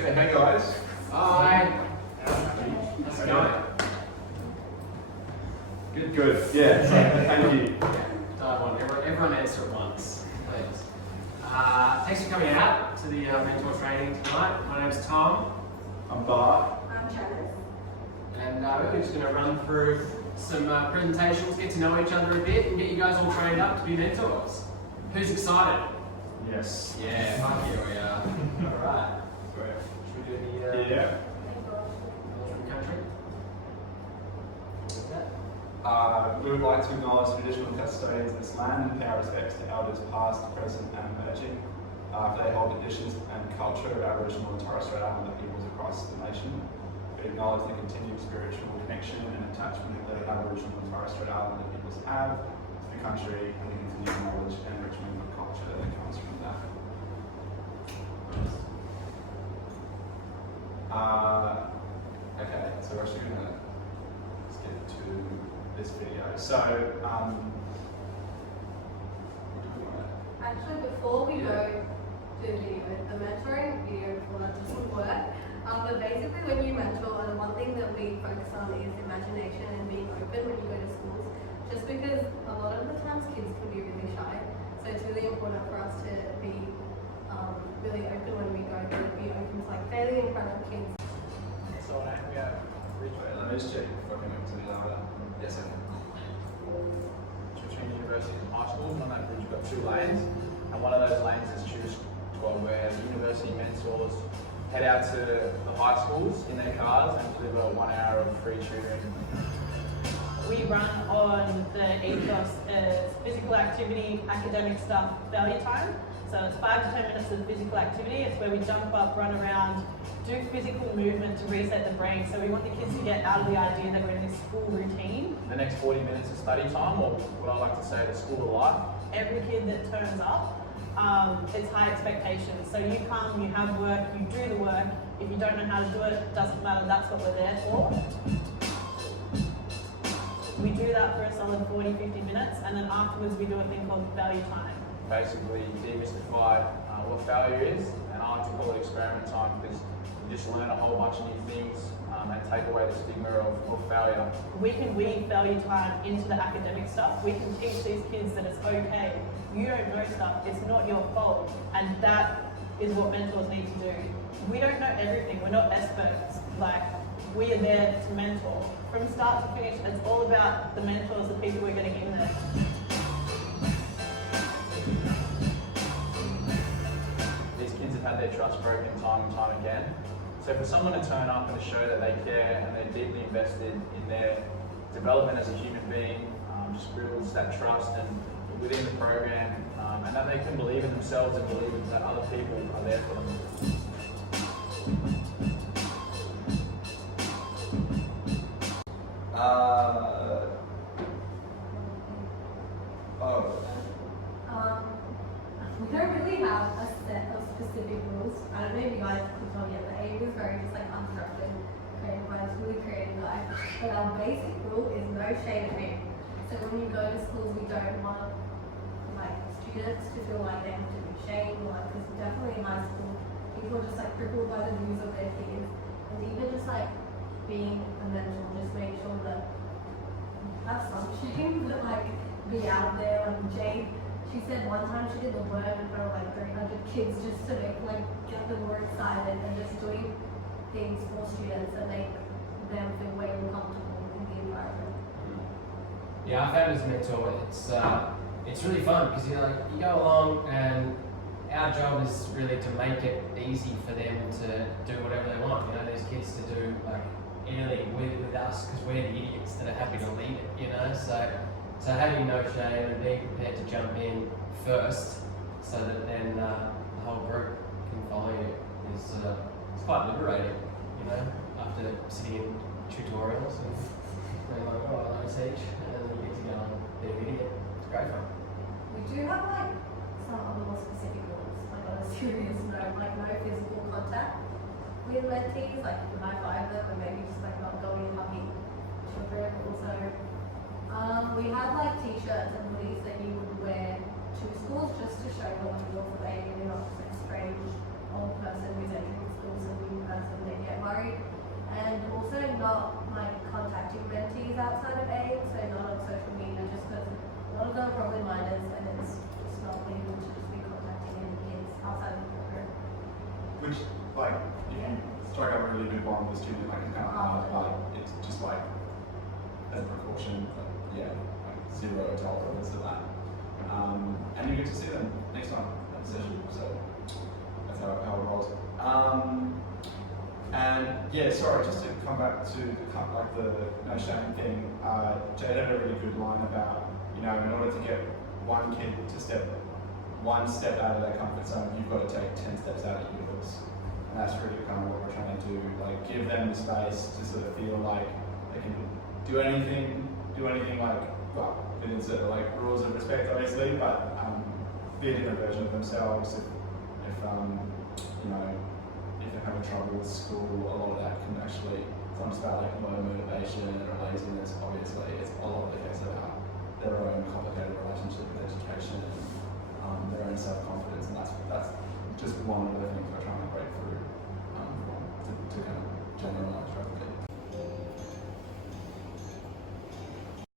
G'day, hey guys. Hi. How's it going? Good. Yeah, so thank you. Everyone answer at once, please. Thanks for coming out to the mentor training tonight. My name's Tom. I'm Bart. I'm Travis. And we're just going to run through some presentations, get to know each other a bit, and get you guys all trained up to be mentors. Who's excited? Yes. Yeah, here we are. Alright. Should we do the Yeah. from country? We would like to acknowledge traditional custodians of this land and pay our respects to elders past, present and emerging, for their whole traditions and culture of Aboriginal and Torres Strait Islander peoples across the nation. We acknowledge the continued spiritual connection and attachment that Aboriginal and Torres Strait Islander peoples have to the country and the continued knowledge and enrichment of culture that comes from that. Okay, so we're actually going to get to this video. So, Actually, before we go to the mentoring video for that doesn't work. But basically, when you mentor, one thing that we focus on is imagination and being open when you go to schools. Just because a lot of the times kids can be really shy, so it's really important for us to be really open when we go to be open to like failing in front of kids. So we have let me just check if I can move to the other. Yes, sir. between universities and high schools, and on that bridge you've got 2 lanes, and one of those lanes is choose 12, where the university mentors head out to the high schools in their cars and deliver 1 hour of free tutoring. We run on the ethos as physical activity, academic stuff, value time. So it's 5 to 10 minutes of physical activity. It's where we jump up, run around, do physical movement to reset the brain. So we want the kids to get out of the idea that we're in this school routine. The next 40 minutes of study time, or what I like to say, the school of life. Every kid that turns up, it's high expectations. So you come, you have work, you do the work. If you don't know how to do it, it doesn't matter, that's what we're there for. We do that for a solid 40, 50 minutes, and then afterwards we do a thing called value time. Basically demystify what failure is, and I like to call it experiment time because you just learn a whole bunch of new things and take away the stigma of failure. We can weave value time into the academic stuff. We can teach these kids that it's okay. You don't know stuff, it's not your fault. And that is what mentors need to do. We don't know everything, we're not experts. Like, we are there to mentor. From start to finish, it's all about the mentors, the people we're getting in there. These kids have had their trust broken time and time again. So for someone to turn up and to show that they care and they're deeply invested in their development as a human being, just builds that trust and within the program, and that they can believe in themselves and believe that other people are there for them. We don't really have a set of specific rules. I don't know if you guys can tell yet, but Abe was very just like unstructured, creative wise, really creative guy. But our basic rule is no shade at him. So when you go to schools, we don't want like students to feel like they have to be shamed, like because definitely in high school, people are just like crippled by the views of their peers, and even just like being a mentor, just make sure that you have some shame, but like be out there. Like Jade, she said one time she did the work in front of like 300 kids just to make like get them more excited and just doing things for students that make them feel way more comfortable in the environment. Yeah, I found as a mentor, it's really fun because you go along and our job is really to make it easy for them to do whatever they want. You know, these kids to do like anything with us because we're the idiots that are happy to lead it. You know, so having no shame and being prepared to jump in first, so that then the whole group can follow you is it's quite liberating. You know, after sitting in tutorials and being like, oh, I know teach, and then you get to go and be an idiot. It's great fun. We do have like some other more specific rules, like on a serious note, like no physical contact with mentees, like you can high five them or maybe just like not going and hugging children. Also, we have like t-shirts and hoodies that you would wear to schools just to show what you're for baby and you're not just a strange old person who's entering school, so we like if you strike up a really good bond with a student, like it's kind of hard, but it's just like as a precaution, but yeah, like zero tolerance of that. And you get to see them next time at the session, so that's how it rolls. And yeah, sorry, just to come back to the no shame thing, Jade had a really good line about, you know, in order to get one kid to step one step out of their comfort zone, you've got to take 10 steps out of yours. And that's really kind of what we're trying to do, like give them the space to sort of feel like they can do anything like, well, within certain like rules of respect obviously, but be a different version of themselves. If you know, if they're having trouble with school, a lot of that can actually, it's not just about like low motivation or lazy